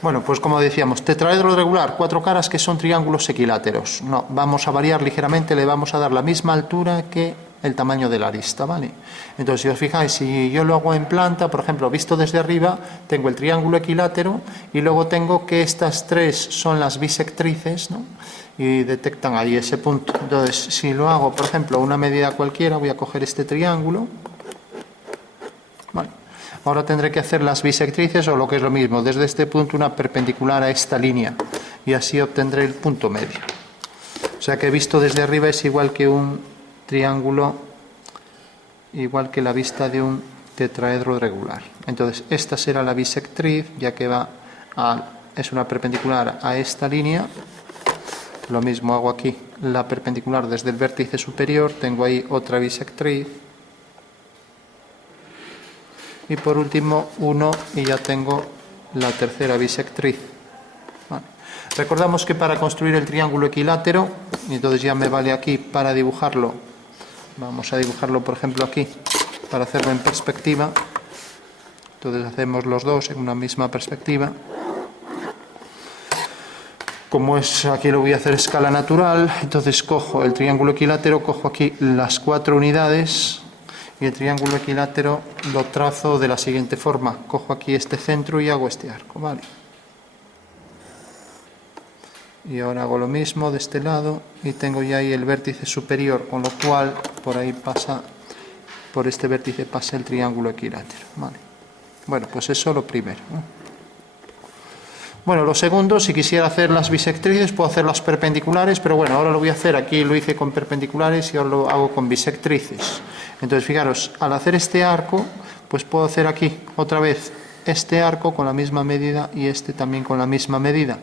Bueno, pues como decíamos, tetraedro regular, 4 caras que son triángulos equiláteros. No, vamos a variar ligeramente, le vamos a dar la misma altura que el tamaño de la arista, ¿vale? Entonces, si os fijáis, si yo lo hago en planta, por ejemplo, visto desde arriba, tengo el triángulo equilátero y luego tengo que estas tres son las bisectrices, ¿no? Y detectan ahí ese punto. Entonces, si lo hago, por ejemplo, una medida cualquiera, voy a coger este triángulo. Vale. Ahora tendré que hacer las bisectrices o lo que es lo mismo, desde este punto una perpendicular a esta línea y así obtendré el punto medio. O sea que visto desde arriba es igual que un triángulo, igual que la vista de un tetraedro regular. Entonces esta será la bisectriz, ya que es una perpendicular a esta línea. Lo mismo hago aquí, la perpendicular desde el vértice superior, tengo ahí otra bisectriz. Y por último 1 y ya tengo la tercera bisectriz. Vale. Recordamos que para construir el triángulo equilátero, y entonces ya me vale aquí para dibujarlo, vamos a dibujarlo por ejemplo aquí, para hacerlo en perspectiva. Entonces hacemos los dos en una misma perspectiva. Como es aquí lo voy a hacer escala natural, entonces cojo el triángulo equilátero, cojo aquí las 4 unidades. Y el triángulo equilátero lo trazo de la siguiente forma. Cojo aquí este centro y hago este arco, ¿vale? Y ahora hago lo mismo de este lado y tengo ya ahí el vértice superior, con lo cual por ahí pasa, por este vértice pasa el triángulo equilátero, ¿vale? Bueno, pues eso lo primero, ¿no? Bueno, lo segundo, si quisiera hacer las bisectrices, puedo hacerlas perpendiculares, pero bueno, ahora lo voy a hacer, aquí lo hice con perpendiculares y ahora lo hago con bisectrices. Entonces, fijaros, al hacer este arco, pues puedo hacer aquí otra vez este arco con la misma medida y este también con la misma medida.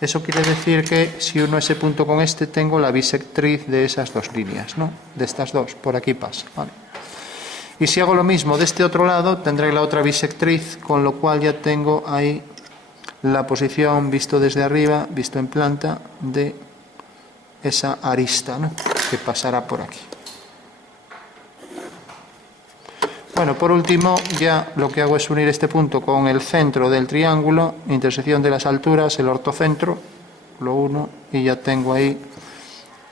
Eso quiere decir que si uno ese punto con este, tengo la bisectriz de esas dos líneas, ¿no? De estas dos, por aquí pasa, ¿vale? Y si hago lo mismo de este otro lado, tendré la otra bisectriz, con lo cual ya tengo ahí la posición visto desde arriba, visto en planta, de esa arista, ¿no? Que pasará por aquí. Bueno, por último, ya lo que hago es unir este punto con el centro del triángulo, intersección de las alturas, el ortocentro, lo uno y ya tengo ahí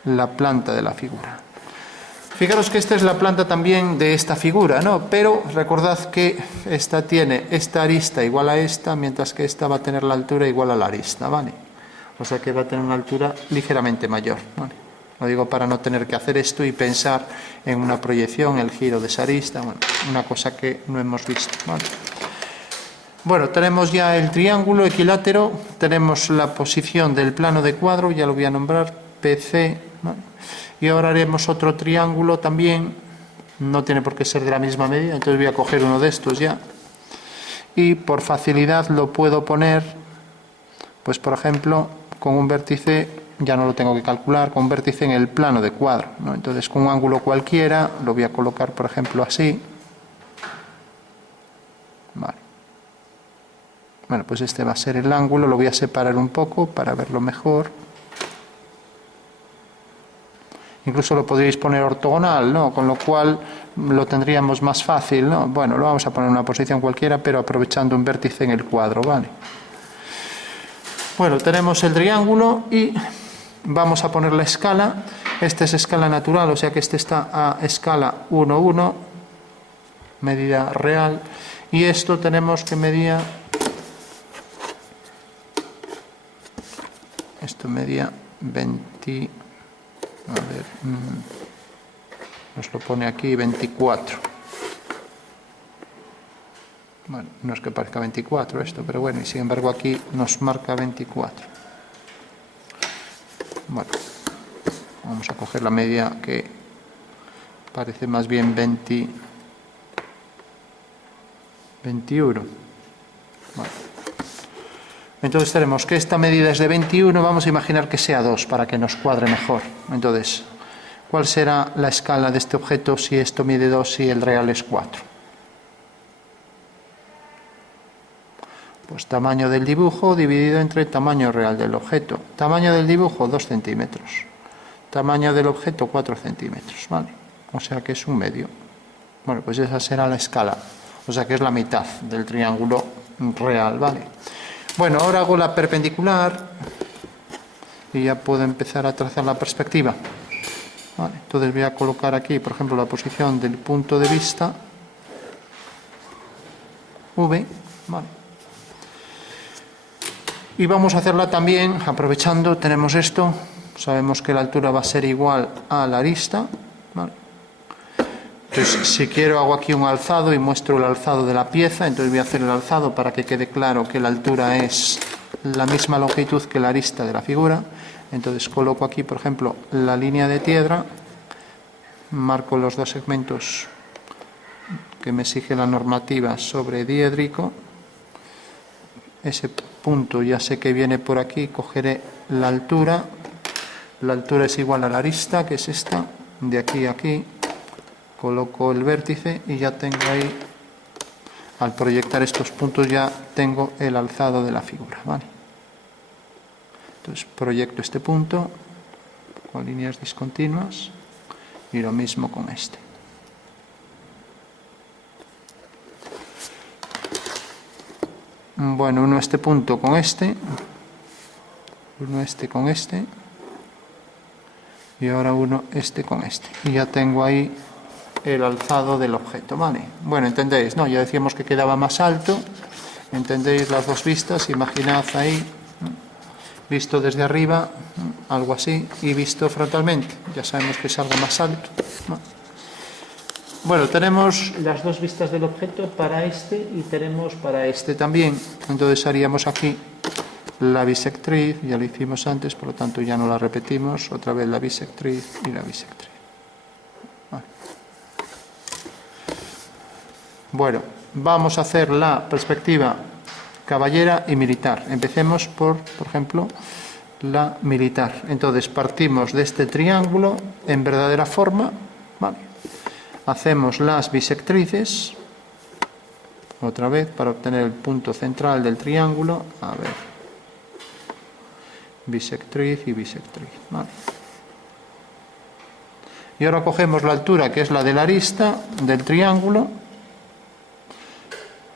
la planta de la figura. Fijaros que esta es la planta también de esta figura, ¿no? Pero recordad que esta tiene esta arista igual a esta, mientras que esta va a tener la altura igual a la arista, ¿vale? O sea que va a tener una altura ligeramente mayor, ¿vale? Lo digo para no tener que hacer esto y pensar en una proyección, el giro de esa arista, bueno, una cosa que no hemos visto, ¿vale? Bueno, tenemos ya el triángulo equilátero, tenemos la posición del plano de cuadro, ya lo voy a nombrar, PC, ¿vale? Y ahora haremos otro triángulo también, no tiene por qué ser de la misma medida, entonces voy a coger uno de estos ya. Y por facilidad lo puedo poner, pues por ejemplo, con un vértice, ya no lo tengo que calcular, con un vértice en el plano de cuadro, ¿no? Entonces con un ángulo cualquiera, lo voy a colocar por ejemplo así. Vale. Bueno, pues este va a ser el ángulo, lo voy a separar un poco para verlo mejor. Incluso lo podríais poner ortogonal, ¿no? Con lo cual lo tendríamos más fácil, ¿no? Bueno, lo vamos a poner en una posición cualquiera, pero aprovechando un vértice en el cuadro, ¿vale? Bueno, tenemos el triángulo y vamos a poner la escala. Esta es escala natural, o sea que este está a escala 1, 1, medida real. Y esto tenemos que medir, esto medía 20... A ver, nos lo pone aquí 24. Bueno, no es que parezca 24 esto, pero bueno, y sin embargo aquí nos marca 24. Bueno, vamos a coger la media que parece más bien 21. Bueno. Entonces tenemos que esta medida es de 21, vamos a imaginar que sea 2 para que nos cuadre mejor. Entonces, ¿cuál será la escala de este objeto si esto mide 2 y el real es 4? Pues tamaño del dibujo dividido entre tamaño real del objeto. Tamaño del dibujo 2 centímetros. Tamaño del objeto 4 centímetros, ¿vale? O sea que es un medio. Bueno, pues esa será la escala. O sea que es la mitad del triángulo real, ¿vale? Bueno, ahora hago la perpendicular y ya puedo empezar a trazar la perspectiva. Vale, entonces voy a colocar aquí, por ejemplo, la posición del punto de vista V. Vale. Y vamos a hacerla también, aprovechando, tenemos esto, sabemos que la altura va a ser igual a la arista. Vale. Entonces, si quiero, hago aquí un alzado y muestro el alzado de la pieza. Entonces voy a hacer el alzado para que quede claro que la altura es la misma longitud que la arista de la figura. Entonces coloco aquí, por ejemplo, la línea de piedra, marco los dos segmentos que me exige la normativa sobre diédrico. Ese punto ya sé que viene por aquí, cogeré la altura es igual a la arista, que es esta, de aquí a aquí, coloco el vértice y ya tengo ahí, al proyectar estos puntos ya tengo el alzado de la figura, ¿vale? Entonces proyecto este punto con líneas discontinuas y lo mismo con este. Bueno, uno este punto con este, uno este con este y ahora uno este con este. Y ya tengo ahí el alzado del objeto, ¿vale? Bueno, ¿entendéis? No, ya decíamos que quedaba más alto. ¿Entendéis las dos vistas? Imaginad ahí, visto desde arriba, algo así, y visto frontalmente. Ya sabemos que es algo más alto, ¿no? Bueno, tenemos las dos vistas del objeto para este y tenemos para este también. Entonces haríamos aquí la bisectriz, ya lo hicimos antes, por lo tanto ya no la repetimos. Otra vez la bisectriz y la bisectriz. Vale. Bueno, vamos a hacer la perspectiva caballera y militar. Empecemos por ejemplo, la militar. Entonces partimos de este triángulo en verdadera forma, ¿vale? Hacemos las bisectrices, otra vez, para obtener el punto central del triángulo. A ver, bisectriz y bisectriz, ¿vale? Y ahora cogemos la altura, que es la de la arista del triángulo.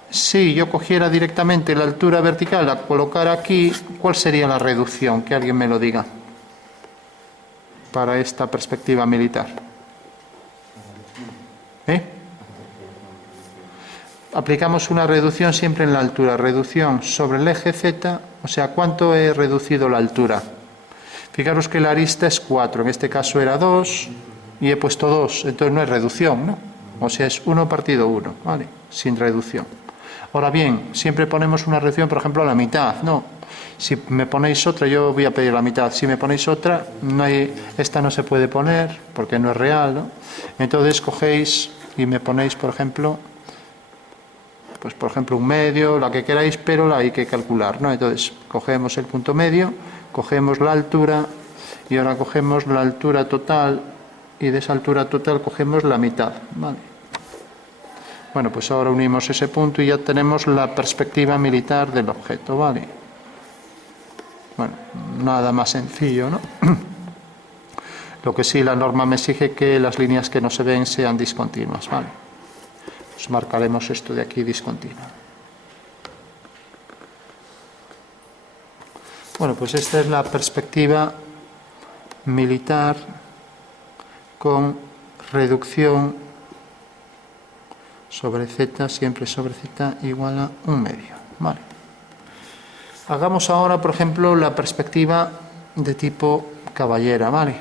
Si yo cogiera directamente la altura vertical, la colocara aquí, ¿cuál sería la reducción? Que alguien me lo diga, para esta perspectiva militar. Aplicamos una reducción siempre en la altura, reducción sobre el eje Z, o sea, ¿cuánto he reducido la altura? Fijaros que la arista es 4, en este caso era 2, y he puesto 2, entonces no es reducción, ¿no? O sea, es 1 partido 1, ¿vale? Sin reducción. Ahora bien, siempre ponemos una reducción, por ejemplo, a la mitad, ¿no? Si me ponéis otra, yo voy a pedir la mitad. Si me ponéis otra, esta no se puede poner, porque no es real, ¿no? Entonces cogéis y me ponéis, por ejemplo, pues por ejemplo un medio, la que queráis, pero la hay que calcular, ¿no? Entonces cogemos el punto medio, cogemos la altura y ahora cogemos la altura total y de esa altura total cogemos la mitad, ¿vale? Bueno, pues ahora unimos ese punto y ya tenemos la perspectiva militar del objeto, ¿vale? Bueno, nada más sencillo, ¿no? Lo que sí, la norma me exige que las líneas que no se ven sean discontinuas, ¿vale? Pues marcaremos esto de aquí discontinuo. Bueno, pues esta es la perspectiva militar con reducción sobre Z, siempre sobre Z igual a 1/2. Vale. Hagamos ahora, por ejemplo, la perspectiva de tipo caballera, ¿vale?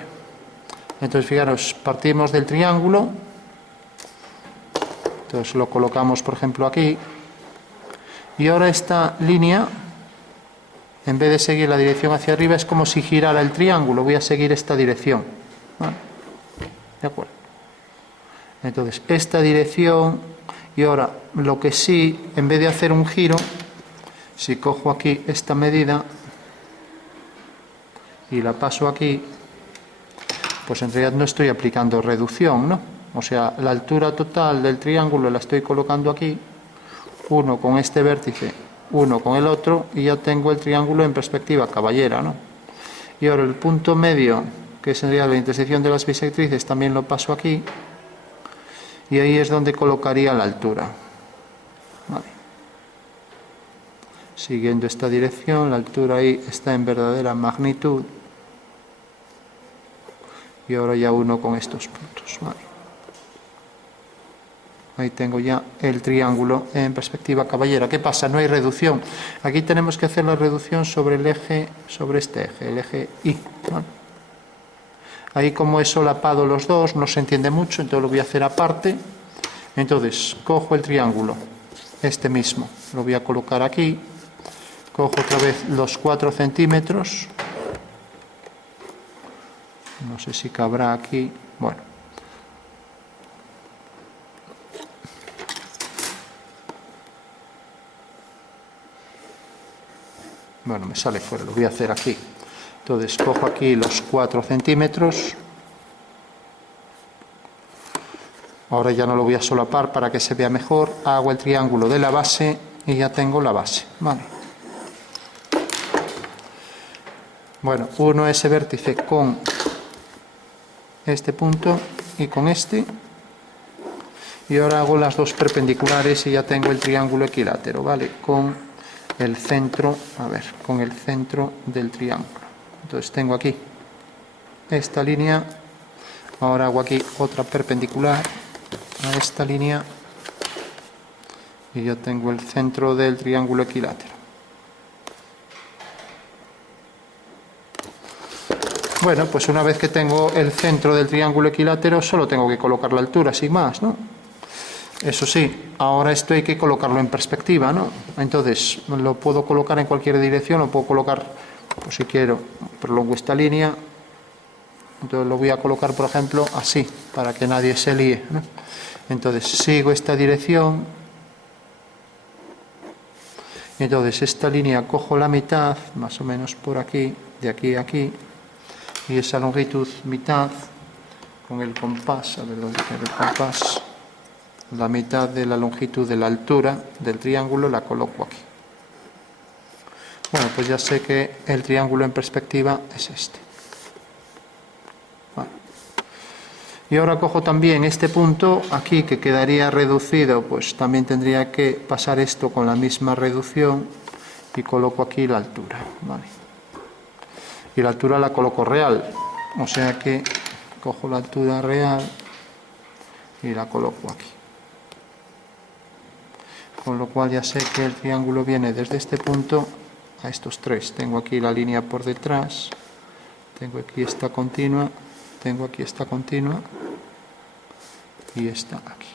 Entonces, fijaros, partimos del triángulo. Entonces lo colocamos, por ejemplo, aquí. Y ahora esta línea, en vez de seguir la dirección hacia arriba, es como si girara el triángulo. Voy a seguir esta dirección, ¿vale? ¿De acuerdo? Entonces, esta dirección, y ahora lo que sí, en vez de hacer un giro, si cojo aquí esta medida y la paso aquí, pues en realidad no estoy aplicando reducción, ¿no? O sea, la altura total del triángulo la estoy colocando aquí, uno con este vértice, uno con el otro, y ya tengo el triángulo en perspectiva caballera, ¿no? Y ahora el punto medio, que sería la intersección de las bisectrices, también lo paso aquí, y ahí es donde colocaría la altura. Vale. siguiendo esta dirección, la altura ahí está en verdadera magnitud, y ahora ya uno con estos puntos, ¿vale? Ahí tengo ya el triángulo en perspectiva caballera. ¿Qué pasa? No hay reducción. Aquí tenemos que hacer la reducción sobre el eje, sobre este eje, el eje Y, ¿vale? Ahí, como he solapado los dos, no se entiende mucho, entonces lo voy a hacer aparte. Entonces, cojo el triángulo, este mismo, lo voy a colocar aquí, cojo otra vez los 4 centímetros, no sé si cabrá aquí, bueno. Bueno, me sale fuera, lo voy a hacer aquí. Entonces, cojo aquí los 4 centímetros. Ahora ya no lo voy a solapar para que se vea mejor. Hago el triángulo de la base y ya tengo la base, ¿vale? Bueno, uno ese vértice con este punto y con este. Y ahora hago las dos perpendiculares y ya tengo el triángulo equilátero, ¿vale? Con el centro, a ver, con el centro del triángulo. Entonces tengo aquí esta línea. Ahora hago aquí otra perpendicular a esta línea y ya tengo el centro del triángulo equilátero. Bueno, pues una vez que tengo el centro del triángulo equilátero, solo tengo que colocar la altura, sin más, ¿no? Eso sí, ahora esto hay que colocarlo en perspectiva, ¿no? Entonces, lo puedo colocar en cualquier dirección, lo puedo colocar, pues si quiero, prolongo esta línea. Entonces lo voy a colocar, por ejemplo, así, para que nadie se líe, ¿no? Entonces sigo esta dirección. Entonces esta línea cojo la mitad, más o menos por aquí, de aquí a aquí, y esa longitud mitad, con el compás, a ver dónde tengo el compás, la mitad de la longitud de la altura del triángulo la coloco aquí. Bueno, pues ya sé que el triángulo en perspectiva es este. Y ahora cojo también este punto aquí que quedaría reducido, pues también tendría que pasar esto con la misma reducción y coloco aquí la altura, ¿vale? Y la altura la coloco real, o sea que cojo la altura real y la coloco aquí. Con lo cual ya sé que el triángulo viene desde este punto a estos tres. Tengo aquí la línea por detrás, tengo aquí esta continua, tengo aquí esta continua y esta aquí.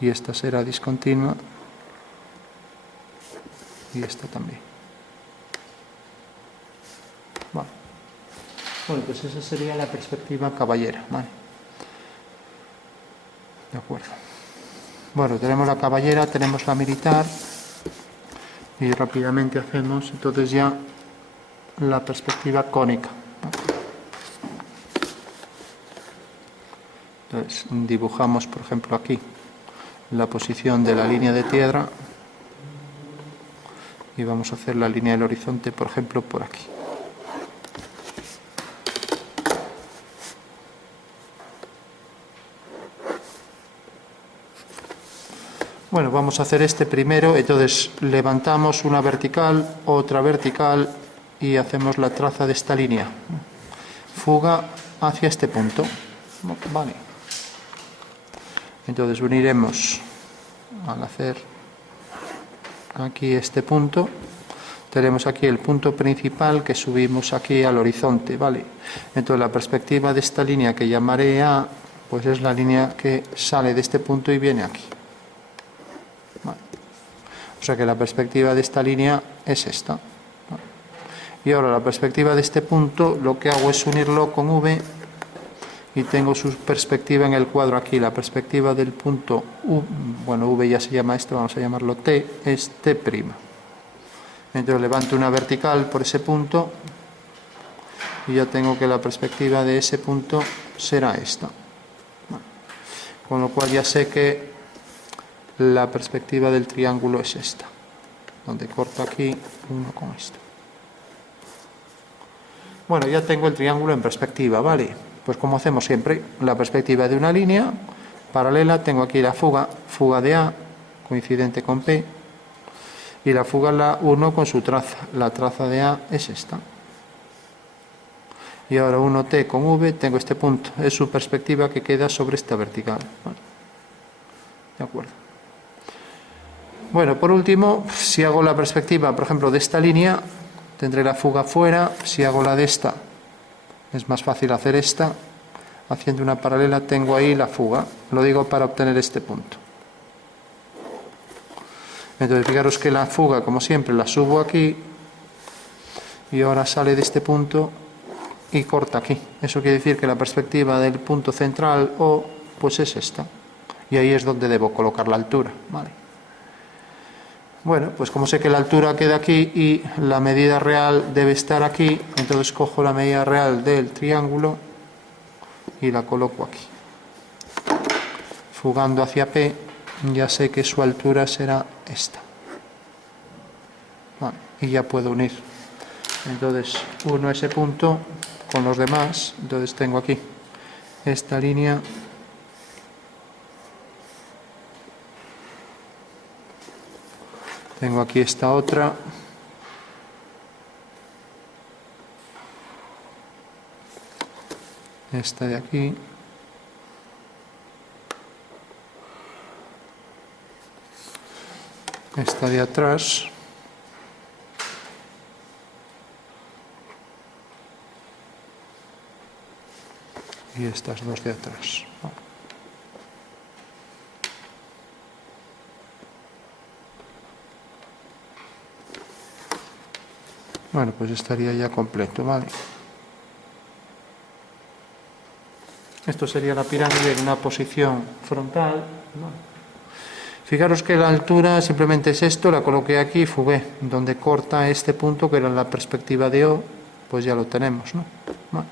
Y esta será discontinua y esta también. Vale. Bueno, pues esa sería la perspectiva caballera, ¿vale? De acuerdo. Bueno, tenemos la caballera, tenemos la militar y rápidamente hacemos entonces ya la perspectiva cónica. Entonces dibujamos, por ejemplo, aquí la posición de la línea de tierra y vamos a hacer la línea del horizonte, por ejemplo, por aquí. Bueno, vamos a hacer este primero, entonces levantamos una vertical, otra vertical y hacemos la traza de esta línea. Fuga hacia este punto. Vale. Entonces uniremos al hacer aquí este punto. Tenemos aquí el punto principal que subimos aquí al horizonte, ¿vale? Entonces la perspectiva de esta línea que llamaré A, pues es la línea que sale de este punto y viene aquí. Vale. O sea que la perspectiva de esta línea es esta. Vale. Y ahora la perspectiva de este punto lo que hago es unirlo con V y tengo su perspectiva en el cuadro aquí. La perspectiva del punto U, bueno, V ya se llama esto, vamos a llamarlo T, es T'. Entonces levanto una vertical por ese punto y ya tengo que la perspectiva de ese punto será esta. Bueno, con lo cual ya sé que la perspectiva del triángulo es esta, donde corto aquí uno con esto. Bueno, ya tengo el triángulo en perspectiva, ¿vale? Pues como hacemos siempre, la perspectiva de una línea paralela, tengo aquí la fuga de A, coincidente con P, y la fuga la 1 con su traza. La traza de A es esta. Y ahora 1T con V, tengo este punto. Es su perspectiva que queda sobre esta vertical. ¿Vale? De acuerdo. Bueno, por último, si hago la perspectiva, por ejemplo, de esta línea, tendré la fuga fuera. Si hago la de esta, es más fácil hacer esta. Haciendo una paralela tengo ahí la fuga. Lo digo para obtener este punto. Entonces, fijaros que la fuga, como siempre, la subo aquí. Y ahora sale de este punto y corta aquí. Eso quiere decir que la perspectiva del punto central O, pues es esta. Y ahí es donde debo colocar la altura. ¿Vale? Bueno, pues como sé que la altura queda aquí y la medida real debe estar aquí, entonces cojo la medida real del triángulo y la coloco aquí. Fugando hacia P, ya sé que su altura será esta. Vale, y ya puedo unir. Entonces, uno ese punto con los demás. Entonces tengo aquí esta línea. Tengo aquí esta otra. Esta de aquí. Esta de atrás. Y estas dos de atrás. Bueno, pues estaría ya completo, ¿vale? Esto sería la pirámide en una posición frontal. ¿Vale? Fijaros que la altura simplemente es esto, la coloqué aquí y fugué. Donde corta este punto, que era la perspectiva de O, pues ya lo tenemos, ¿no? Vale.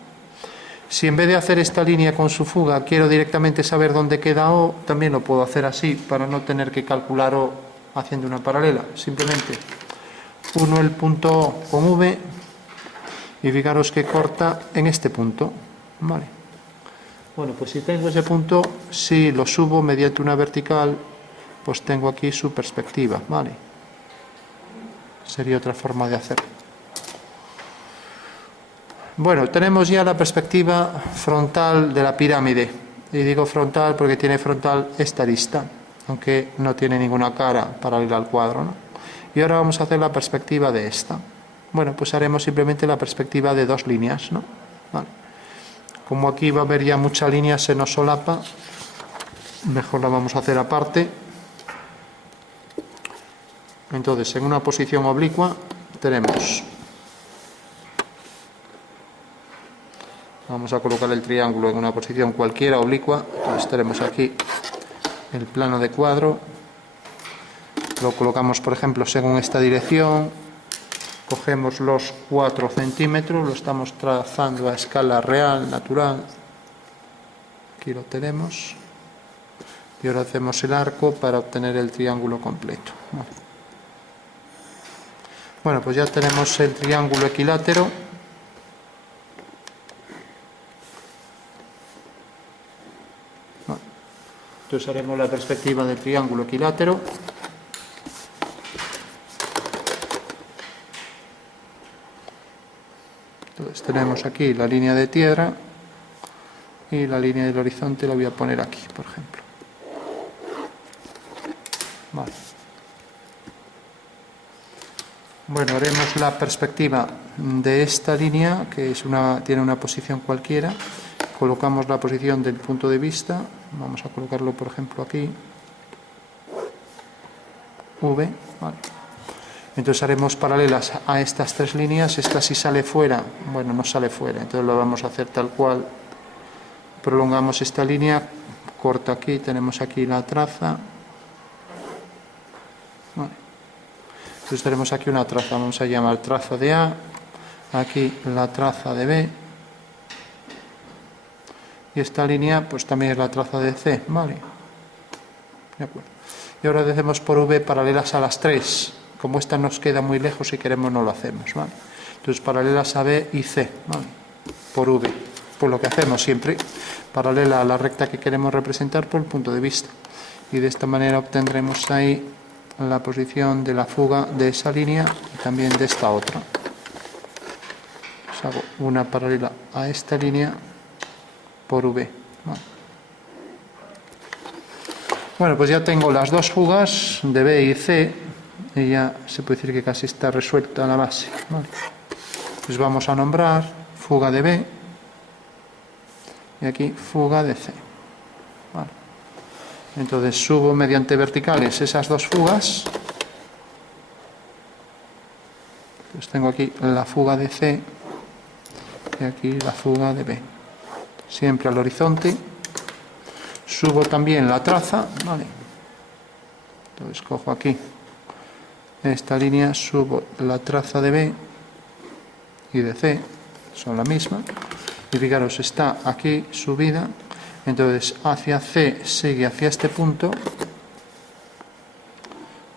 Si en vez de hacer esta línea con su fuga quiero directamente saber dónde queda O, también lo puedo hacer así, para no tener que calcular O haciendo una paralela. Simplemente uno el punto O con V y fijaros que corta en este punto. Vale. Bueno, pues si tengo ese punto, si lo subo mediante una vertical, pues tengo aquí su perspectiva. Vale. Sería otra forma de hacerlo. Bueno, tenemos ya la perspectiva frontal de la pirámide. Y digo frontal porque tiene frontal esta arista, aunque no tiene ninguna cara paralela al cuadro, ¿no? Y ahora vamos a hacer la perspectiva de esta. Bueno, pues haremos simplemente la perspectiva de dos líneas, ¿no? Vale. Como aquí va a haber ya mucha línea, se nos solapa, mejor la vamos a hacer aparte. Entonces, en una posición oblicua tenemos... Vamos a colocar el triángulo en una posición cualquiera oblicua. Entonces tenemos aquí el plano de cuadro. Lo colocamos, por ejemplo, según esta dirección. Cogemos los 4 centímetros, lo estamos trazando a escala real, natural. Aquí lo tenemos. Y ahora hacemos el arco para obtener el triángulo completo. Bueno, pues ya tenemos el triángulo equilátero. Entonces haremos la perspectiva del triángulo equilátero. Entonces tenemos aquí la línea de tierra y la línea del horizonte la voy a poner aquí, por ejemplo. Vale. Bueno, haremos la perspectiva de esta línea, que es tiene una posición cualquiera. Colocamos la posición del punto de vista. Vamos a colocarlo, por ejemplo, aquí. V. Vale. Entonces haremos paralelas a estas tres líneas. Esta si sale fuera, bueno, no sale fuera, entonces lo vamos a hacer tal cual. Prolongamos esta línea, corta aquí, tenemos aquí la traza. Vale. Entonces tenemos aquí una traza, vamos a llamar traza de A, aquí la traza de B. Y esta línea pues también es la traza de C, ¿vale? De acuerdo. Y ahora hacemos por V paralelas a las tres. Como esta nos queda muy lejos, si queremos no lo hacemos, ¿vale? Entonces paralelas a B y C, ¿vale? Por V. Pues lo que hacemos siempre, paralela a la recta que queremos representar por el punto de vista. Y de esta manera obtendremos ahí la posición de la fuga de esa línea y también de esta otra. Pues hago una paralela a esta línea por V. Bueno, pues ya tengo las dos fugas de B y C y ya se puede decir que casi está resuelta la base. Vale. Pues vamos a nombrar fuga de B y aquí fuga de C. Vale. Entonces subo mediante verticales esas dos fugas. Pues tengo aquí la fuga de C y aquí la fuga de B. Siempre al horizonte. Subo también la traza, ¿vale? Entonces cojo aquí esta línea, subo la traza de B y de C, son la misma. Y fijaros, está aquí subida, entonces hacia C sigue hacia este punto,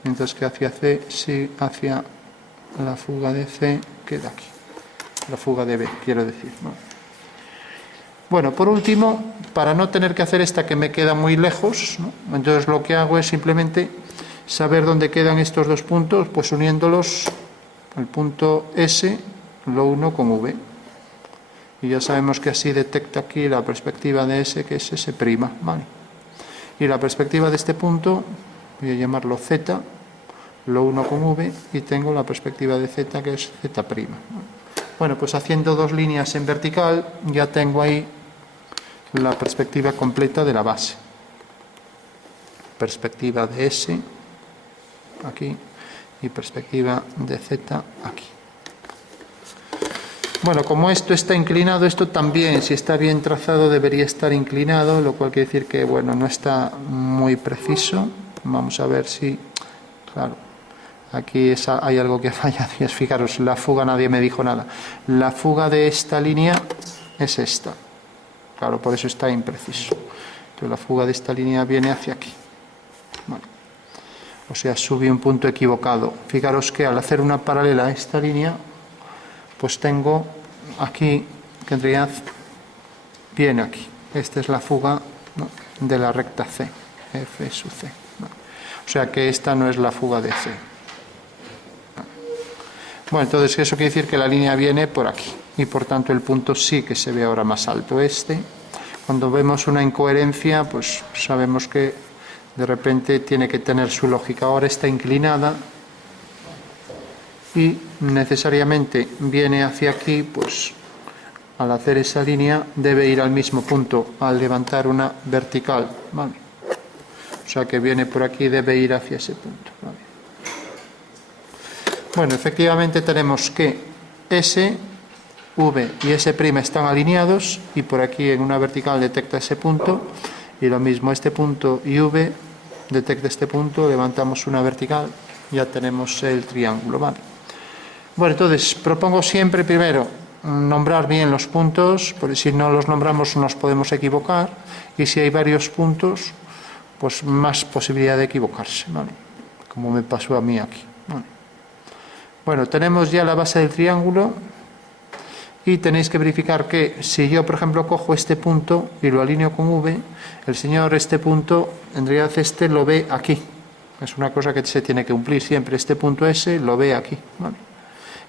mientras que hacia C sigue hacia la fuga de C, queda aquí. La fuga de B, quiero decir, ¿no? Bueno, por último, para no tener que hacer esta que me queda muy lejos, ¿no? Entonces lo que hago es simplemente saber dónde quedan estos dos puntos, pues uniéndolos, el punto S, lo uno con V. Y ya sabemos que así detecta aquí la perspectiva de S, que es S', ¿vale? Y la perspectiva de este punto, voy a llamarlo Z, lo uno con V, y tengo la perspectiva de Z, que es Z'. Bueno, pues haciendo dos líneas en vertical, ya tengo ahí la perspectiva completa de la base. Perspectiva de S aquí y perspectiva de Z aquí. Bueno, como esto está inclinado, esto también, si está bien trazado, debería estar inclinado, lo cual quiere decir que, bueno, no está muy preciso. Vamos a ver si, claro, aquí hay algo que falla. Fijaros, la fuga, nadie me dijo nada. La fuga de esta línea es esta. Claro, por eso está impreciso. Entonces la fuga de esta línea viene hacia aquí. Vale. O sea, subí un punto equivocado. Fijaros que al hacer una paralela a esta línea, pues tengo aquí, que en realidad viene aquí. Esta es la fuga, ¿no?, de la recta C, F sub C. Vale. O sea que esta no es la fuga de C. Bueno, entonces eso quiere decir que la línea viene por aquí y por tanto el punto sí que se ve ahora más alto. Cuando vemos una incoherencia, pues sabemos que de repente tiene que tener su lógica. Ahora está inclinada y necesariamente viene hacia aquí, pues al hacer esa línea debe ir al mismo punto al levantar una vertical, ¿vale? O sea que viene por aquí, debe ir hacia ese punto, ¿vale? Bueno, efectivamente tenemos que S, V y S' están alineados y por aquí en una vertical detecta ese punto y lo mismo este punto y V detecta este punto, levantamos una vertical, ya tenemos el triángulo, ¿vale? Bueno, entonces propongo siempre primero nombrar bien los puntos, porque si no los nombramos nos podemos equivocar y si hay varios puntos, pues más posibilidad de equivocarse, ¿vale? Como me pasó a mí aquí, ¿vale? Bueno, tenemos ya la base del triángulo y tenéis que verificar que si yo, por ejemplo, cojo este punto y lo alineo con V, el señor este punto, en realidad este lo ve aquí. Es una cosa que se tiene que cumplir siempre. Este punto S lo ve aquí, ¿vale?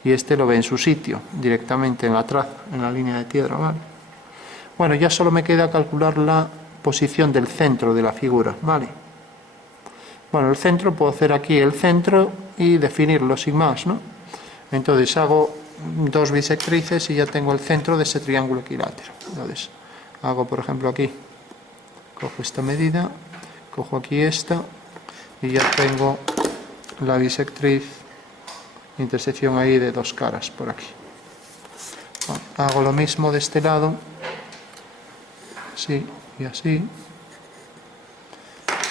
Y este lo ve en su sitio, directamente en la traza, en la línea de piedra, ¿vale? Bueno, ya solo me queda calcular la posición del centro de la figura, ¿vale? Bueno, el centro, puedo hacer aquí el centro y definirlo sin más, ¿no? Entonces hago dos bisectrices y ya tengo el centro de ese triángulo equilátero. Entonces hago, por ejemplo, aquí, cojo esta medida, cojo aquí esta y ya tengo la bisectriz, intersección ahí de dos caras por aquí. Bueno, hago lo mismo de este lado, así y así,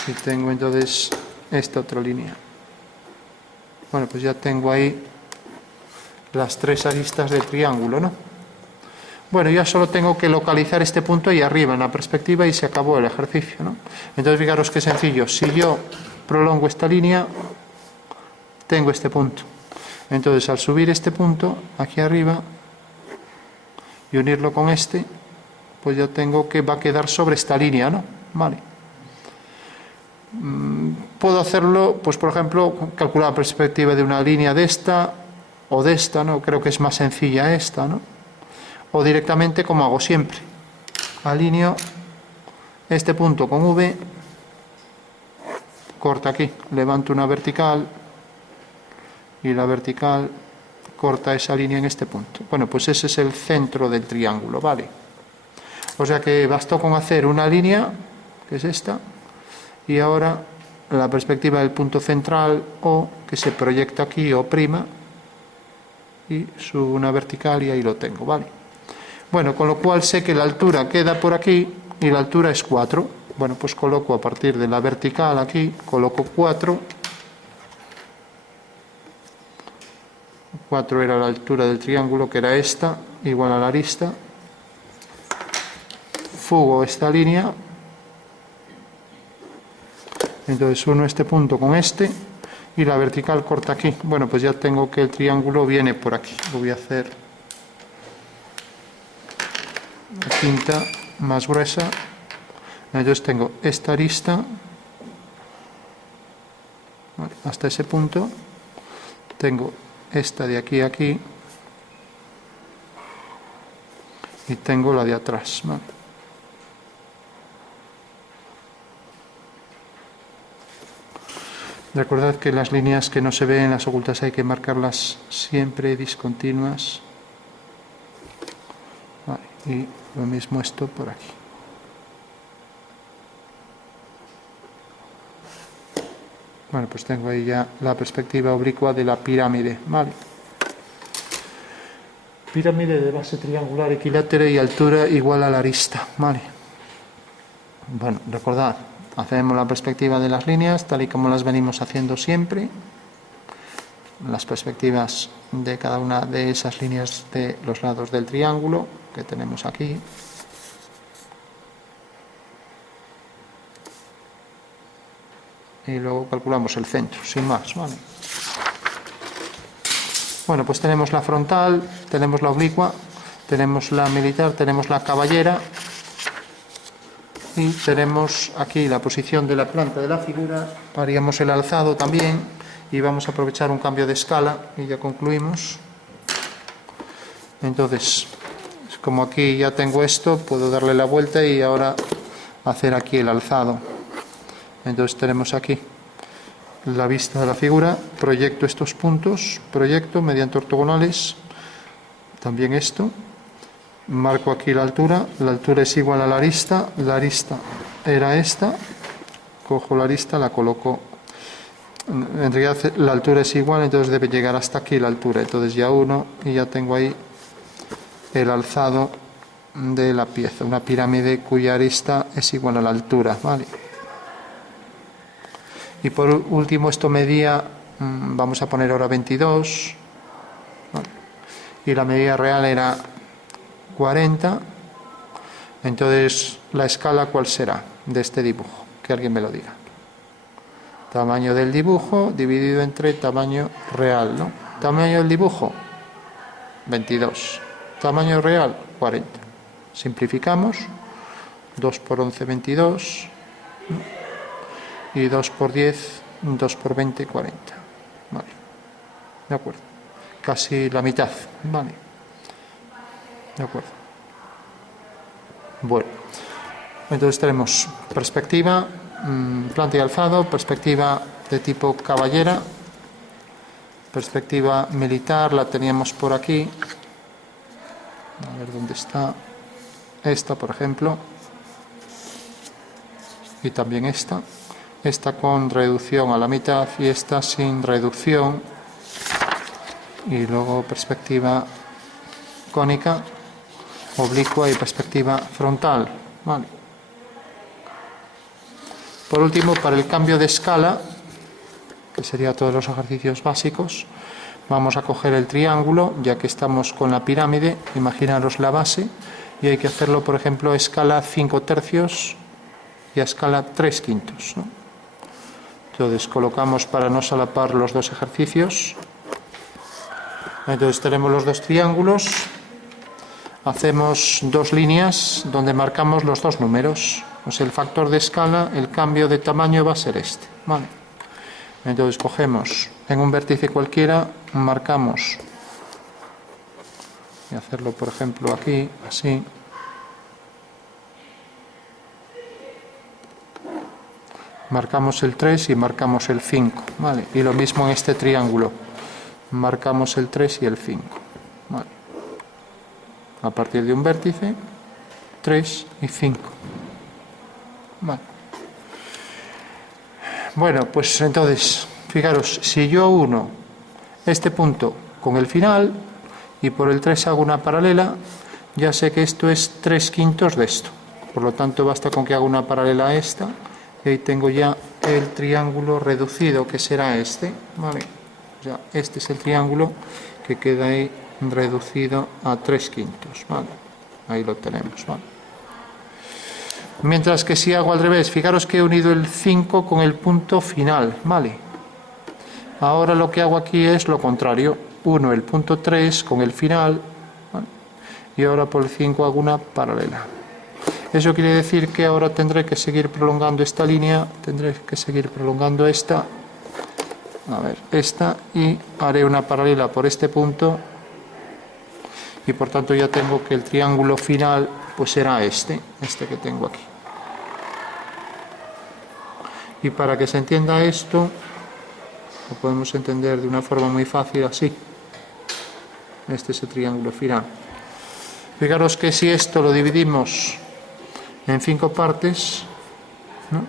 y tengo entonces esta otra línea. Bueno, pues ya tengo ahí las tres aristas del triángulo, ¿no? Bueno, ya solo tengo que localizar este punto ahí arriba en la perspectiva y se acabó el ejercicio, ¿no? Entonces fijaros qué sencillo. Si yo prolongo esta línea, tengo este punto. Entonces al subir este punto aquí arriba y unirlo con este, pues ya tengo que va a quedar sobre esta línea, ¿no? Vale. puedo hacerlo, pues por ejemplo, calcular la perspectiva de una línea de esta o de esta, ¿no? Creo que es más sencilla esta, ¿no? O directamente como hago siempre. Alineo este punto con V, corta aquí, levanto una vertical y la vertical corta esa línea en este punto. Bueno, pues ese es el centro del triángulo, ¿vale? O sea que bastó con hacer una línea, que es esta, y ahora la perspectiva del punto central O, que se proyecta aquí, O', y subo una vertical y ahí lo tengo, ¿vale? Bueno, con lo cual sé que la altura queda por aquí y la altura es 4. Bueno, pues coloco a partir de la vertical aquí, coloco 4. 4 era la altura del triángulo, que era esta, igual a la arista. Fugo esta línea. Entonces uno este punto con este y la vertical corta aquí. Bueno, pues ya tengo que el triángulo viene por aquí. Lo voy a hacer la cinta más gruesa. Entonces tengo esta arista hasta ese punto. Tengo esta de aquí a aquí y tengo la de atrás, ¿vale? Recordad que las líneas que no se ven, las ocultas, hay que marcarlas siempre discontinuas. Vale, y lo mismo esto por aquí. Bueno, pues tengo ahí ya la perspectiva oblicua de la pirámide, ¿vale? Pirámide de base triangular equilátero y altura igual a la arista, ¿vale? Bueno, recordad, hacemos la perspectiva de las líneas tal y como las venimos haciendo siempre. Las perspectivas de cada una de esas líneas de los lados del triángulo que tenemos aquí. Y luego calculamos el centro, sin más, ¿vale? Bueno, pues tenemos la frontal, tenemos la oblicua, tenemos la militar, tenemos la caballera y tenemos aquí la posición de la planta de la figura. Haríamos el alzado también y vamos a aprovechar un cambio de escala y ya concluimos. Entonces, como aquí ya tengo esto, puedo darle la vuelta y ahora hacer aquí el alzado. Entonces tenemos aquí la vista de la figura, proyecto estos puntos, proyecto mediante ortogonales, también esto, marco aquí la altura es igual a la arista era esta, cojo la arista, la coloco, en realidad la altura es igual, entonces debe llegar hasta aquí la altura, entonces ya uno y ya tengo ahí el alzado de la pieza, una pirámide cuya arista es igual a la altura, ¿vale? Y por último esto medía, vamos a poner ahora 22, ¿vale? Y la medida real era 40, entonces la escala ¿cuál será de este dibujo? Que alguien me lo diga. Tamaño del dibujo dividido entre tamaño real, ¿no? Tamaño del dibujo, 22. Tamaño real, 40. Simplificamos, 2 por 11, 22. Y 2 por 10, 2 por 20, 40. Vale. De acuerdo. Casi la mitad. Vale. De acuerdo. Bueno. Entonces tenemos perspectiva, planta y alzado, perspectiva de tipo caballera, perspectiva militar, la teníamos por aquí. A ver dónde está. Esta, por ejemplo. Y también esta. Esta con reducción a la mitad y esta sin reducción. Y luego perspectiva cónica, oblicua y perspectiva frontal. Vale. Por último, para el cambio de escala, que sería todos los ejercicios básicos, vamos a coger el triángulo, ya que estamos con la pirámide, imaginaros la base, y hay que hacerlo, por ejemplo, a escala 5/3 y a escala 3/5, ¿no? Entonces colocamos para no solapar los dos ejercicios. Entonces tenemos los dos triángulos, hacemos dos líneas donde marcamos los dos números. Pues el factor de escala, el cambio de tamaño va a ser este, ¿vale? Entonces cogemos en un vértice cualquiera, marcamos, voy a hacerlo por ejemplo aquí, así, marcamos el 3 y marcamos el 5, ¿vale? Y lo mismo en este triángulo, marcamos el 3 y el 5, ¿vale? A partir de un vértice, 3 y 5, ¿vale? Bueno, pues entonces, fijaros, si yo uno este punto con el final y por el 3 hago una paralela, ya sé que esto es 3/5 de esto. Por lo tanto, basta con que haga una paralela a esta y ahí tengo ya el triángulo reducido, que será este, ¿vale? Ya, este es el triángulo que queda ahí reducido a 3/5, ¿vale? Ahí lo tenemos, ¿vale? Mientras que si hago al revés, fijaros que he unido el 5 con el punto final, ¿vale? Ahora lo que hago aquí es lo contrario, uno el punto 3 con el final, ¿vale? Y ahora por el 5 hago una paralela. Eso quiere decir que ahora tendré que seguir prolongando esta línea, tendré que seguir prolongando esta, a ver, esta, y haré una paralela por este punto, y por tanto ya tengo que el triángulo final pues será este que tengo aquí. Y para que se entienda esto, lo podemos entender de una forma muy fácil así. Este es el triángulo final. Fijaros que si esto lo dividimos en 5 partes, ¿no?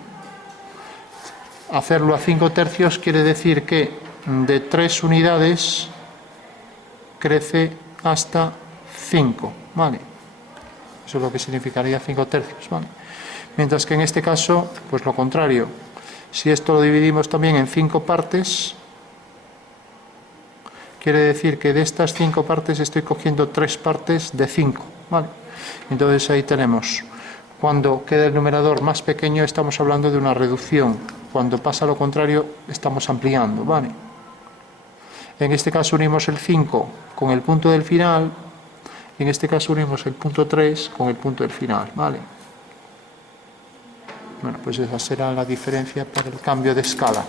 Hacerlo a 5 tercios quiere decir que de 3 unidades crece hasta 5, ¿vale? Eso es lo que significaría 5 tercios, ¿vale? Mientras que en este caso, pues lo contrario. Si esto lo dividimos también en 5 partes, quiere decir que de estas 5 partes estoy cogiendo 3 partes de 5, ¿vale? Entonces ahí tenemos, cuando queda el numerador más pequeño estamos hablando de una reducción, cuando pasa lo contrario estamos ampliando, ¿vale? En este caso unimos el 5 con el punto del final, y en este caso unimos el punto 3 con el punto del final, ¿vale? Bueno, pues esa será la diferencia para el cambio de escala.